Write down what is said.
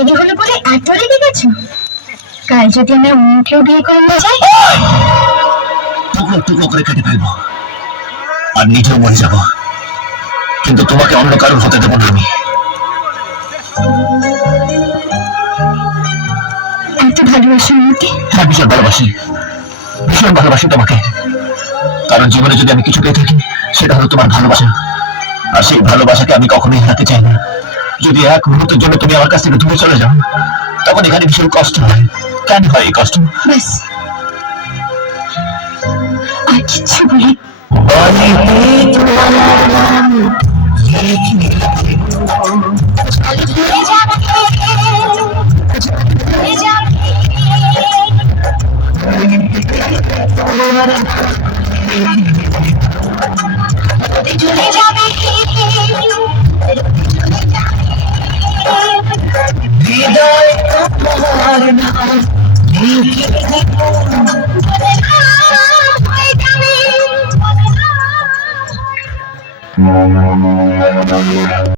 দেরি হলো বলে এত রেগে গেছো? কাল যদি আমরা অন্য কেউ বিয়ে করে না যাই, টুকরো টুকরো করে কেটে ফেলবো আর নিজেও মরে যাব, কিন্তু তোমাকে অন্য কারণ হতে দেবো না আমি। এত ভালোবাসো আমাকে? হ্যাঁ, ভীষণ ভালোবাসি, ভীষণ ভালোবাসি তোমাকে। কারণ জীবনে যদি আমি কিছু পেয়ে থাকি সেটা হলো তোমার ভালোবাসা, আর সেই ভালোবাসাকে আমি কখনোই হারাতে চাই না। যদি এক মুহূর্তের জন্য তুমি আমার কাছ থেকে দূরে চলে যাও, তখন এখানে ভীষণ কষ্ট হয়। কেন হয় এই কষ্ট? ব্যাস, আর কিচ্ছু বলি।